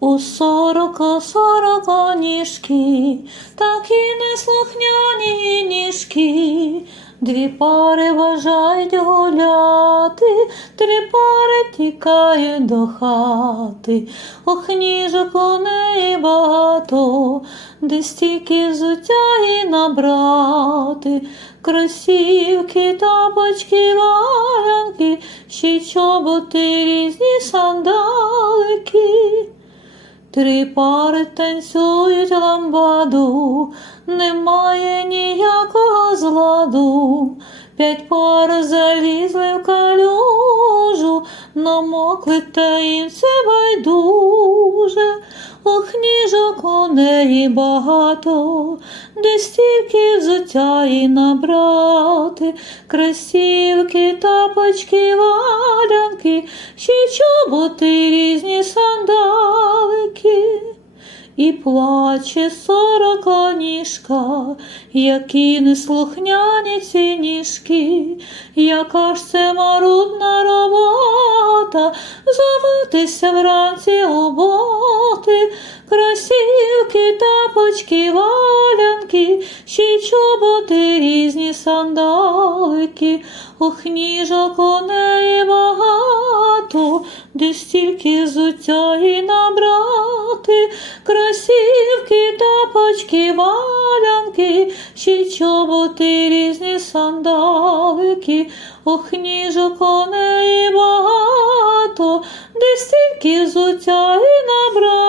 У сорока сорока ніжки, такі неслухняні ніжки, дві пари бажають гуляти, три пари тікають до хати, ох, ніжок у неї багато, де стільки взуття і набрати, кросівки, тапочки, валянки, ще й чоботи різні сандалики. Три пари танцюють ламбаду, немає ніякого зладу. П'ять пар залізли в калюжу, намокли та їм це байдуже. Ох, ніжок у неї багато, де стільки взуття і набрати, красівки, тапочки, валянки, ще чоботи різні сандалики. І плаче сорока ніжка, які неслухняні ці ніжки, яка ж це марудна робота, завитися вранці у боти, красівки, тапочки, валянки, ще й чоботи різні сандалики, ох, ніжок у неї багато, де стільки зуття і набрати, красівки, тапочки, валянки, ще чоботи різні сандалики, ох, ніжок коней багато, де стільки зуття і набрати.